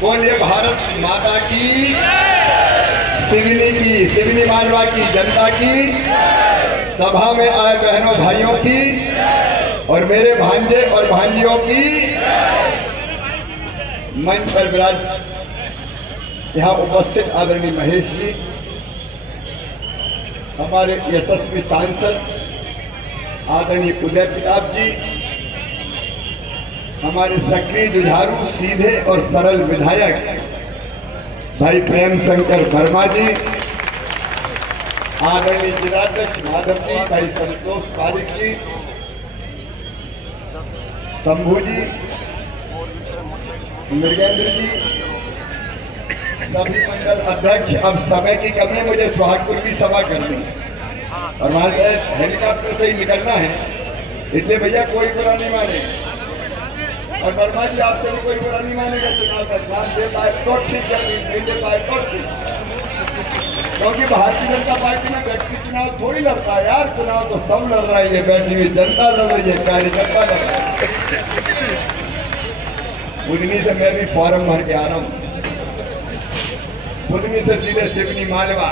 बोलिए भारत माता की, सिवनी मालवा की जनता की, सभा में आए बहनों भाइयों की और मेरे भांजे और भांजियों की, मंच पर विराज यहाँ उपस्थित आदरणीय महेश जी, हमारे यशस्वी सांसद आदरणीय उदय प्रताप जी, हमारे सक्रिय जुझारू सीधे और सरल विधायक भाई प्रेम शंकर वर्मा जी, आदरणीय जिलाध्यक्ष माधव जी, भाई संतोष पारिक जी, शंभू जी, मृगेंद्र जी, सभी मंडल अध्यक्ष। अब समय की कमी, मुझे सुहागपुर की सभा करनी और वहां से हेलीकॉप्टर से ही निकलना है, इसलिए भैया कोई बुरा नहीं माने और वर्मा जी आपसे भी कोई बुरा नहीं मानेगा। चुनाव का ध्यान दे पाए तो ठीक है, नहीं दे पाए तो ठीक, क्योंकि भारतीय जनता पार्टी में व्यक्ति चुनाव थोड़ी लड़ता है यार, चुनाव तो सब लड़ रही है, बैठी हुई जनता लड़ रही है, कार्यकर्ता लड़ रहा है। बुधनी से मैं भी फॉर्म भर के आ रहा हूँ, बुधनी से सीधे सिवनी मालवा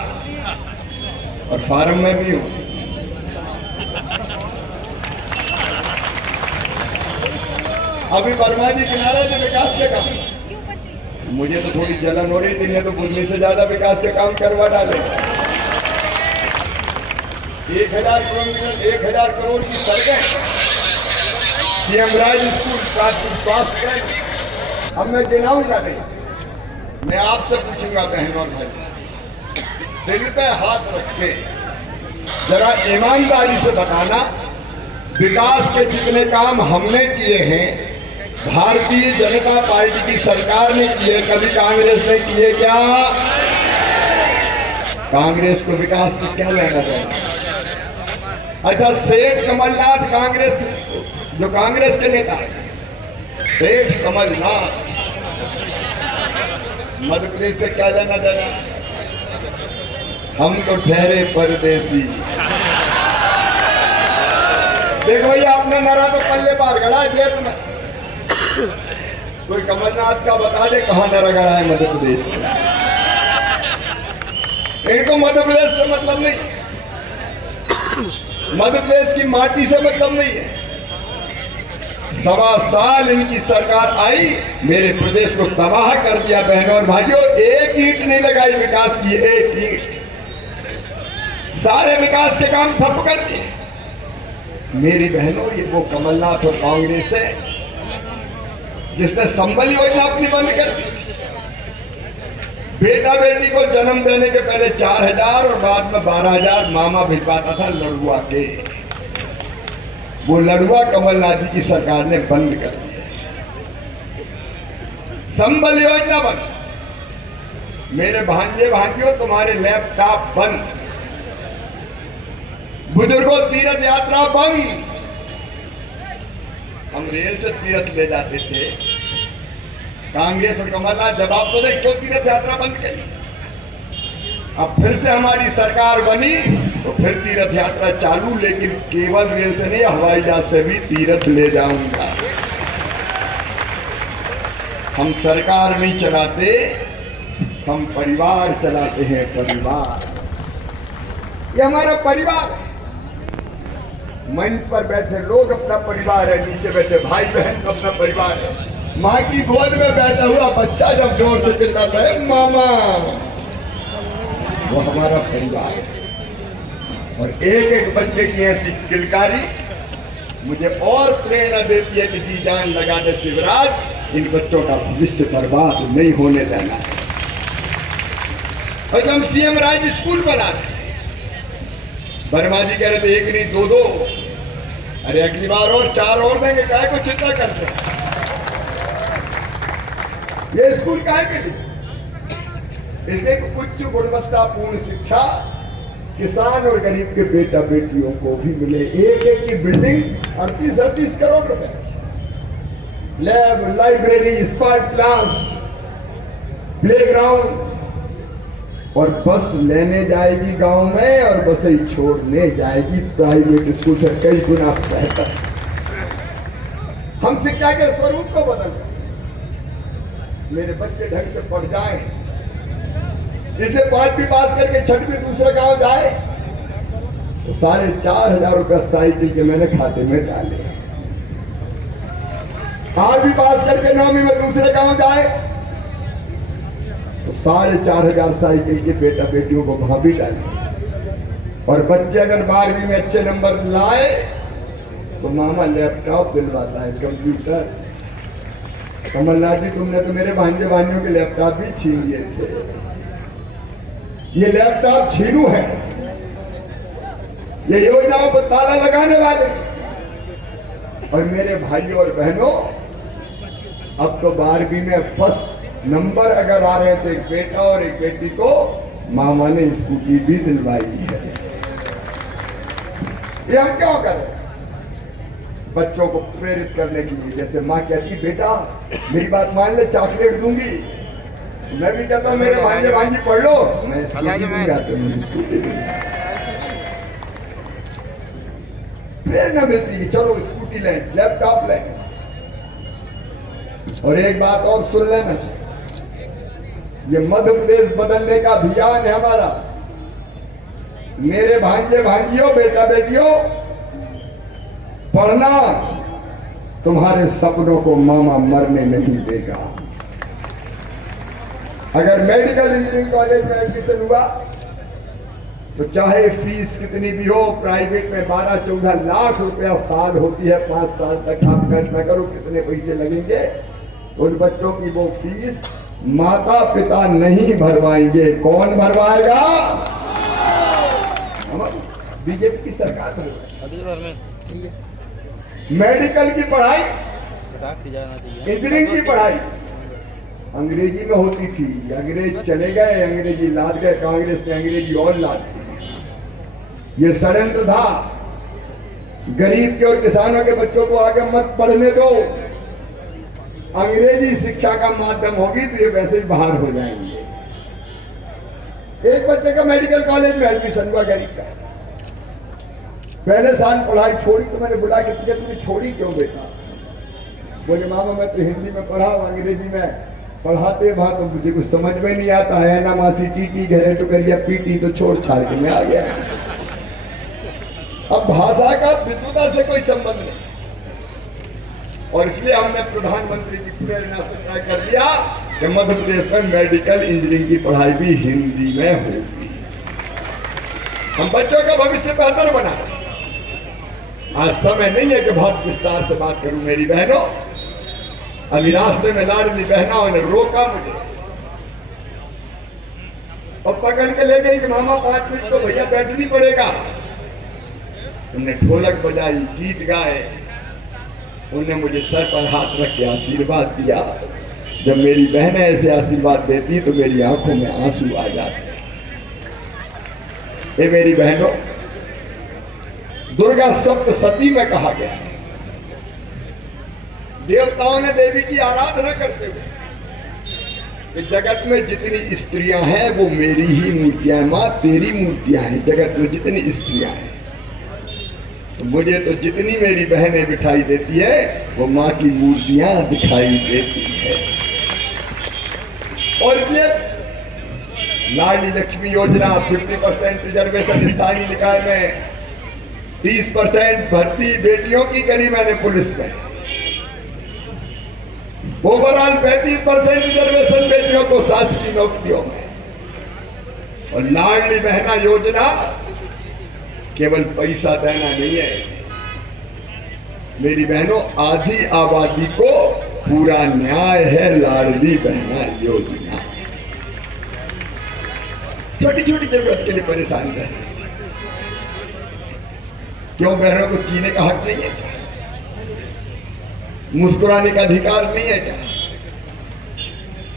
और फार्म में भी हूँ। अभी वर्मा जी किनारे से विकास के काम, मुझे तो थोड़ी जलन हो रही थी, नहीं तो बुधनी से ज्यादा विकास के काम करवा डाले। 1000 किलोमीटर 1000 करोड़ की सड़कें, सीएम राज स्कूल, प्राथमिक स्वास्थ्य केंद्र, अब मैं गिनाऊंगा नहीं, मैं आपसे पूछूंगा बहनों और भाई, दिल पे हाथ रख के जरा ईमानदारी से बताना, विकास के जितने काम हमने किए हैं भारतीय जनता पार्टी की सरकार ने किए, कभी कांग्रेस ने किए क्या? कांग्रेस को विकास से क्या लेना देना? अच्छा, सेठ कमलनाथ कांग्रेस, जो कांग्रेस के नेता है, सेठ कमलनाथ, मध्य प्रदेश से क्या लेना देना? हम तो ठहरे परदेसी। देखो ये आपने नारा तो पल्ले पार गड़ा है जेत में, कोई कमलनाथ का बता दे कहां नारा गड़ा है मध्य प्रदेश में। इनको मध्य प्रदेश से मतलब नहीं, मध्य प्रदेश की माटी से मतलब नहीं है। 1.25 साल इनकी सरकार आई, मेरे प्रदेश को तबाह कर दिया। बहनों और भाइयों, एक ईंट नहीं लगाई विकास की, एक ईंट, सारे विकास के काम ठप कर दिए। मेरी बहनों, ये वो कमलनाथ और कांग्रेस है जिसने संबल योजना अपनी बंद कर दी थी। बेटा बेटी को जन्म देने के पहले 4000 और बाद में 12000 मामा भिजवाता था लड़ुआ के, वो लड़ुआ कमलनाथ जी की सरकार ने बंद कर दिया। संबल योजना बंद, मेरे भांजे भांजियों तुम्हारे लैपटॉप बंद, बुजुर्गों तीर्थ यात्रा बंद। हम रेल से तीर्थ ले जाते थे, कांग्रेस और कमलनाथ जवाब तो दे, क्यों तीर्थ यात्रा बंद करी? अब फिर से हमारी सरकार बनी तो फिर तीर्थ यात्रा चालू, लेकिन केवल रेल से नहीं, हवाई जहाज से भी तीर्थ ले जाऊंगा। हम सरकार नहीं चलाते, हम परिवार चलाते हैं, परिवार, ये हमारा परिवार है। मंच पर बैठे लोग अपना परिवार है, नीचे बैठे भाई बहन अपना परिवार है। माँ की गोद में बैठा हुआ बच्चा जब जोर से चिल्लाता है मामा, वो हमारा परिवार है। और एक एक बच्चे की ऐसी किलकारी मुझे और प्रेरणा देती है कि जी जान लगा दे शिवराज, इन बच्चों का भविष्य बर्बाद नहीं होने देना है। और हम सीएम राज स्कूल बना रहे, वर्मा जी कह रहे थे 1 नहीं 2-2, अरे अगली बार और 4 और देंगे, काहे को चिंता करते हैं? ये स्कूल काहे के लिए? इसमें उच्च गुणवत्तापूर्ण शिक्षा किसान और गरीब के बेटा बेटियों को भी मिले। एक एक की बिल्डिंग 38-38 करोड़ रुपए, lab, library, smart class, playground, और बस लेने जाएगी गांव में और बस ही छोड़ने जाएगी प्राइवेट स्कूल से कई गुना बेहतर। हम शिक्षा के स्वरूप को बदल, मेरे बच्चे ढंग से पढ़ जाएं, इसलिए 5वीं पास करके 6वीं दूसरे गांव जाए तो 4,500 रुपया साइकिल के मैंने खाते में डाले। 8वीं पास करके 9वीं में दूसरे गांव जाए तो 4,500 साइकिल के बेटा बेटियों को वहां भी डाले। और बच्चे अगर 12वीं में अच्छे नंबर लाए तो मामा लैपटॉप दिलवाता है, कंप्यूटर। कमलनाथ जी, तुमने तो मेरे भांजे भांजियों के लैपटॉप भी छीन लिए थे। ये लैपटॉप छीनू है, ये योजनाओं पर ताला लगाने वाले। और मेरे भाइयों और बहनों, अब तो 12वीं में फर्स्ट नंबर अगर आ रहे थे एक बेटा और एक बेटी को मामा ने स्कूटी भी दिलवाई है। ये हम क्यों करें? बच्चों को प्रेरित करने के लिए। जैसे माँ कहती बेटा मेरी बात मान ले, चॉकलेट दूंगी। मैं भी कहता हूँ मेरे भांजे भांजी पढ़ लो, मैं स्कूटी दूंगा, तुम्हें स्कूटी दूंगा। प्रेरणा मिलती है, चलो स्कूटी लें, लैपटॉप लें। और एक बात और सुन लेना, ये मध्य प्रदेश बदलने का अभियान है हमारा। मेरे भांजे भांजियों, बेटा बेटियों, पढ़ना तुम्हारे सपनों को मामा मरने नहीं देगा। अगर मेडिकल इंजीनियरिंग कॉलेज में एडमिशन हुआ तो चाहे फीस कितनी भी हो, प्राइवेट में 12-14 लाख रुपया साल होती है, 5 साल तक आप कल्पना करो कितने पैसे लगेंगे। उन बच्चों की वो फीस माता पिता नहीं भरवाएंगे, कौन भरवाएगा? बीजेपी की सरकार है। मेडिकल की पढ़ाई, इंजीनियरिंग की पढ़ाई अंग्रेजी में होती थी। अंग्रेज चले गए, अंग्रेजी लाद गए, कांग्रेस ने अंग्रेजी और लाद दी। ये षड्यंत्र था। गरीब के और किसानों के बच्चों को आगे मत पढ़ने दो। अंग्रेजी शिक्षा का माध्यम होगी तो ये वैसे ही बाहर हो जाएंगे। एक बच्चे का मेडिकल कॉलेज में एडमिशन हुआ, गरीब का। पहले साल पढ़ाई छोड़ी तो मैंने बुला के पूछा तुमने छोड़ी क्यों बेटा? बोले मामा मैं तो हिंदी में पढ़ा हूं, अंग्रेजी में पढ़ाते वहां तो मुझे कुछ समझ में नहीं आता है ना। मासी टीटी गहरे तो करिया पीटी, तो छोड़ छाड़ के मैं आ गया। अब भाषा का विद्वता से कोई संबंध नहीं। और इसलिए हमने प्रधानमंत्री की प्रेरणा से तय कर दिया कि मध्य प्रदेश में मेडिकल इंजीनियरिंग की पढ़ाई भी हिंदी में होगी। हम बच्चों का भविष्य बेहतर बनाए। आज समय नहीं है कि बहुत विस्तार से बात करूं मेरी बहनों। अभी रास्ते में लाडली बहनों ने रोका मुझे और पकड़ के ले गई कि मामा 5 मिनट तो भैया बैठनी पड़ेगा। उन्होंने ढोलक बजाई, गीत गाए, उन्होंने मुझे सर पर हाथ रख के आशीर्वाद दिया। जब मेरी बहनें ऐसे आशीर्वाद देती तो मेरी आंखों में आंसू आ जाते। ये मेरी बहनों, दुर्गा सप्तशती में कहा गया, देवताओं ने देवी की आराधना करते हुए कि जगत में जितनी स्त्रियां हैं वो मेरी ही मूर्तियां हैं। मां तेरी मूर्तियां हैं जगत में जितनी स्त्रियां हैं। तो मुझे तो जितनी मेरी बहनें बिठाई देती है वो मां की मूर्तियां दिखाई देती है। और इसलिए लाडली लक्ष्मी योजना, 50% रिजर्वेशन स्थानीय निकाय में, 30% भर्ती बेटियों की करी मैंने पुलिस में, ओवरऑल 35% रिजर्वेशन बेटियों को शासकीय नौकरियों में। और लाडली बहना योजना केवल पैसा देना नहीं है मेरी बहनों, आधी आबादी को पूरा न्याय है लाडली बहना योजना। छोटी छोटी जरूरत के लिए परेशान रहे, क्यों बहनों को जीने का हक नहीं है क्या? मुस्कुराने का अधिकार नहीं है क्या?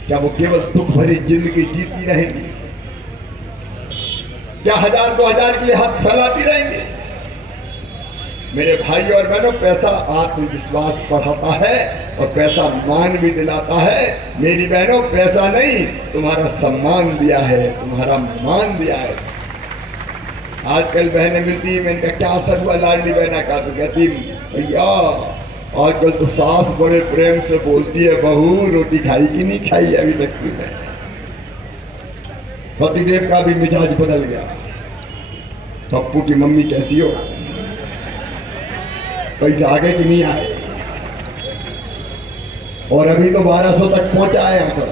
क्या वो केवल दुख भरी जिंदगी जीती रहेंगी? क्या 1000-2000 के लिए हाथ फैलाती रहेंगे? मेरे भाई और बहनों, पैसा आत्मविश्वास बढ़ाता है और पैसा मान भी दिलाता है। मेरी बहनों, पैसा नहीं तुम्हारा सम्मान दिया है, तुम्हारा मान दिया है। आजकल बहनें मिलती है, मैंने कहा क्या असर हुआ लाडली बहना का? तो कहती भैया आजकल तो सास बड़े प्रेम से बोलती है, बहू रोटी खाई कि नहीं खाई अभी तक तुमने। पतिदेव का भी मिजाज बदल गया। पप्पू की मम्मी कैसी हो, पैसे आगे कि नहीं आए? और अभी तो 1200 तक पहुंचा है यहाँ पर,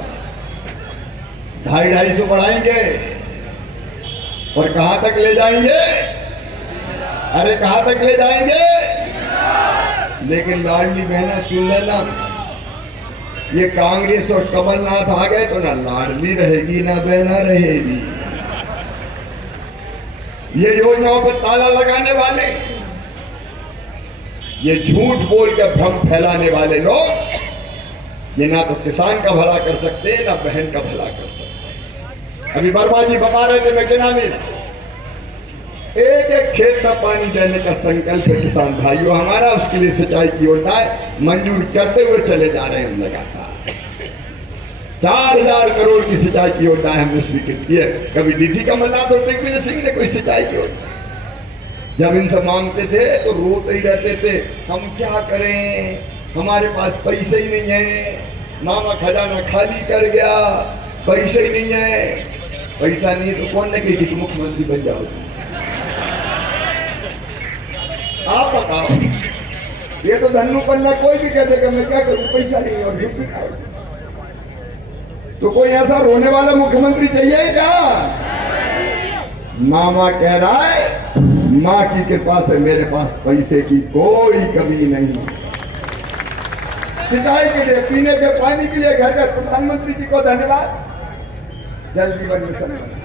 250-250 बढ़ाएंगे और कहां तक ले जाएंगे? अरे कहां तक ले जाएंगे? लेकिन लाडली बहना सुन लेना, ये कांग्रेस और कमलनाथ आ गए तो ना लाडली रहेगी ना बहना रहेगी। ये योजनाओं पर ताला लगाने वाले, ये झूठ बोल के भ्रम फैलाने वाले लोग, ये ना तो किसान का भला कर सकते ना बहन का भला कर सकते। अभी वर्मा जी बता रहे थे, मैं गिना नहीं, एक एक खेत में पानी देने का संकल्प है किसान भाइयों हमारा। उसके लिए सिंचाई की योजनाएं मंजूर करते हुए चले जा रहे हैं हम लगातार। 4000 करोड़ की सिंचाई की योजनाएं हमने स्वीकृत की है। कभी दी थी कमलनाथ और दिग्विजय सिंह ने कोई सिंचाई की योजना? जब इनसे मांगते थे तो रोते ही रहते थे, हम क्या करें, हमारे पास पैसे ही नहीं है, मामा खजाना खाली कर गया, पैसे ही नहीं है। पैसा नहीं है तो कौन ने कही थी मुख्यमंत्री बन जाओ? आप बताओ। ये तो धन्नू पन्ना कोई भी कह देगा मैं क्या करूं, पैसा नहीं और यूपी का। तो कोई ऐसा रोने वाला मुख्यमंत्री चाहिए क्या? मामा कह रहा है माँ की कृपा से मेरे पास पैसे की कोई कमी नहीं। सिंचाई के लिए, पीने के पानी के लिए घर घर प्रधानमंत्री जी को धन्यवाद। जल जीवन मिशन बना,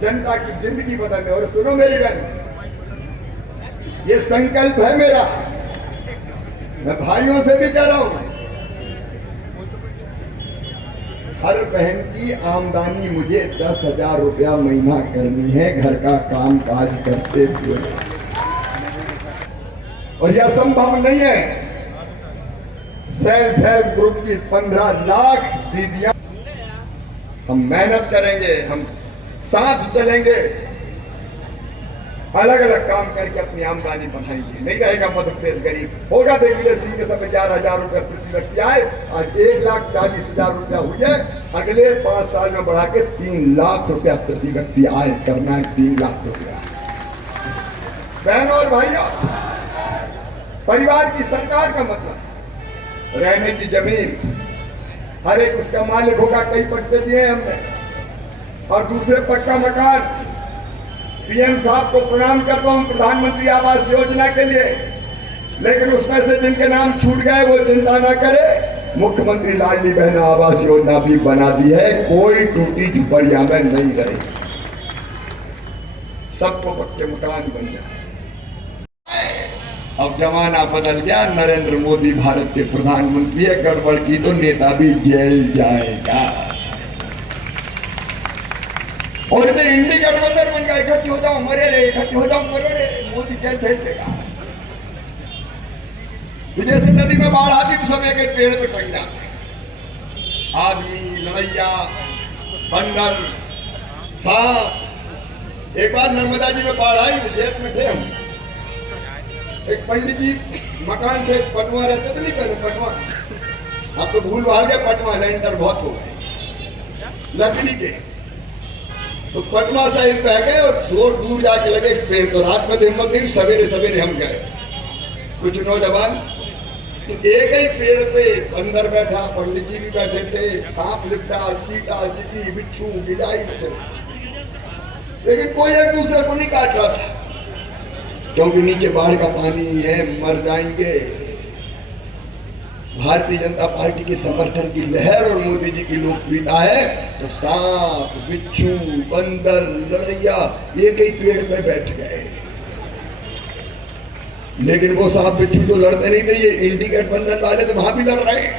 जनता की जिंदगी बदलने। और सुनो मेरी बहन, ये संकल्प है मेरा, मैं भाइयों से भी कह रहा हूं, हर बहन की आमदनी मुझे 10,000 रुपया महीना करनी है घर का काम काज करते हुए। और यह संभव नहीं है। सेल्फ हेल्प ग्रुप की 15 लाख दीदियां, हम मेहनत करेंगे, हम साथ चलेंगे, अलग अलग काम करके अपनी आमदनी बढ़ाएंगे। नहीं रहेगा मध्य प्रदेश गरीब, होगा दिग्विजय सिंह के समय 4,000 रुपया प्रति व्यक्ति आए, आज 1,40,000 रुपया हुई है। अगले 5 साल में बढ़ा के 3 लाख रुपया प्रति व्यक्ति आय करना है। 3 लाख रुपया। बहनों और भाइयों, परिवार की सरकार का मतलब रहने की जमीन, हर एक उसका मालिक होगा। कई पट्टे दिए हमने, और दूसरे पक्का मकान। पीएम साहब को प्रणाम करता हूं प्रधानमंत्री आवास योजना के लिए, लेकिन उसमें से जिनके नाम छूट गए वो चिंता ना करे, मुख्यमंत्री लाडली बहना आवास योजना भी बना दी है। कोई टूटी झुपड़ियां में नहीं रहेगी, सबको पक्के मकान बन जाए। अब जमाना बदल गया, नरेंद्र मोदी भारत के प्रधानमंत्री है, गड़बड़ की तो नेता भी जेल जाएगा। और इधर इंडी गठबंधन बन गया, इकट्ठे हो जाओ मरे रे, इकट्ठे हो जाओ मरे रे, मोदी जेल भेज देगा। जैसे नदी में बाढ़ आती तो सब एक एक पेड़ पे टक जाते, आदमी, लड़ैया, बंदर, सांप। एक बार नर्मदा जी में बाढ़ आई, जेल में थे हम। एक पंडित जी मकान थे, पटवा रहते थे, नहीं पहले पटवा, अब तो भूल भाल गए, पटवा लेंटर बहुत हो गए लकड़ी के, तो पटवा साइड पे गए और थोड़ा दूर जाके लगे पेड़। तो रात में हिम्मत नहीं, सवेरे सवेरे हम गए, कुछ नौजवान, तो एक ही पेड़ पे अंदर बैठा, पंडित जी भी बैठे थे, सांप लिपटा, चीटा, चिटी, बिच्छू, गिदाई में चले, लेकिन कोई एक दूसरे को नहीं काट रहा था, क्योंकि नीचे बाढ़ का पानी है, मर जाएंगे। भारतीय जनता पार्टी के समर्थन की लहर और मोदी जी की लोकप्रियता है, तो सांप, बिच्छू, बंदर, लड़ैया एक ही पेड़ पे बैठ गए। लेकिन वो सांप बिच्छू तो लड़ते नहीं थे, ये इंडी गठबंधन वाले तो वहां भी लड़ रहे हैं।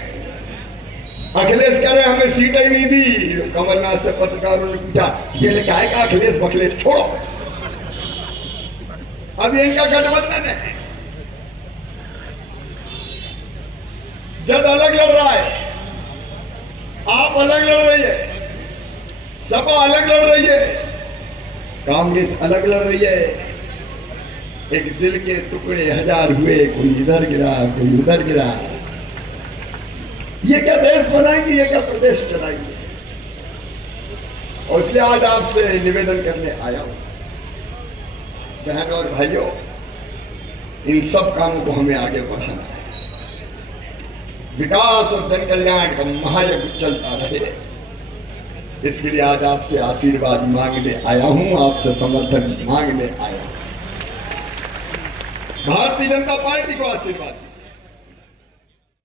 अखिलेश कह रहे हमें सीटें नहीं दी। कमलनाथ से पत्रकारों ने पूछा, ये लिखा है कि अखिलेश बखलेश छोड़ो, अब इनका गठबंधन है। जब अलग लड़ रहा है, आप अलग लड़ रही है, सपा अलग लड़ रही है, कांग्रेस अलग लड़ रही है, एक दिल के टुकड़े हजार हुए, कोई इधर गिरा कोई उधर गिरा। ये क्या देश बनाएंगे, ये क्या प्रदेश चलाएंगे। और इसलिए आज आपसे निवेदन करने आया हूं, बहन और भाइयों, इन सब कामों को हमें आगे बढ़ाना है। विकास और जन कल्याण का महायज्ञ चलता रहे, इसके लिए आज आपसे आशीर्वाद मांगने आया हूं, आपसे समर्थन मांगने आया हूं। भारतीय जनता पार्टी को आशीर्वाद